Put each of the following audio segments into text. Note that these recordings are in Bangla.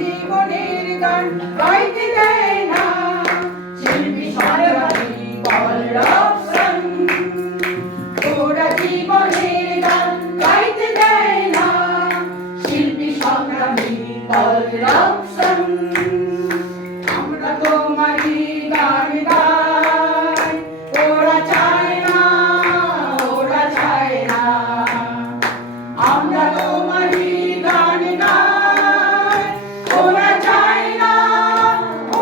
জীবনের গান গাইতে দেয় না শিল্পী সংগ্রামী বলরাম সেন। ওরা জীবনের গান গাইতে দেয় না শিল্পী সংগ্রামী বলরাম সেন। আমরা তোমারই গান গাই, ওরা চায় না, ওরা চায় না। আমরা তোমারই গান গাই, ওরা চায় না,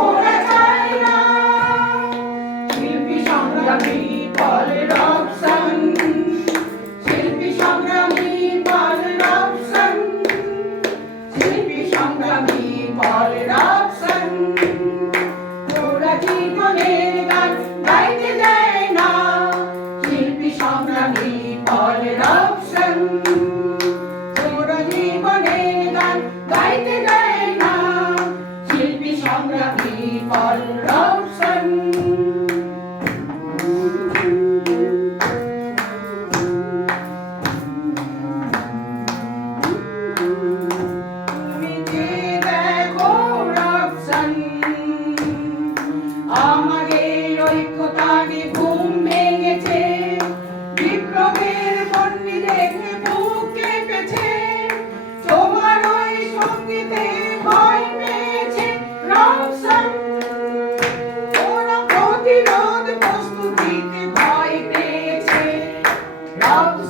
ওরা চায় না। শিল্পী সংগ্রামী বলরাম সেন, শিল্পী সংগ্রামী বলরাম সেন, শিল্পী সংগ্রামী বলরাম সেন। ওরা জীবনের গান গাইতে দেয় না শিল্পী সংগ্রামী বলরাম সেন। ওরা জীবনের গান গাইতে দেয় না শিল্পী সংগ্রামী বলরাম সেন। তুমি যে দেখো রাফসান, আমাদের ঐক্যতানে ঘুম ভেঙেছে, বিপ্লবের বন্যি দেখে বুক কেঁপেছে। তোমার ওই সঙ্গীতে ভয় পেয়েছে রাফসান, ওরা প্রতিরোধ প্রস্তুতিতে ভয় পেয়েছে রাফসান।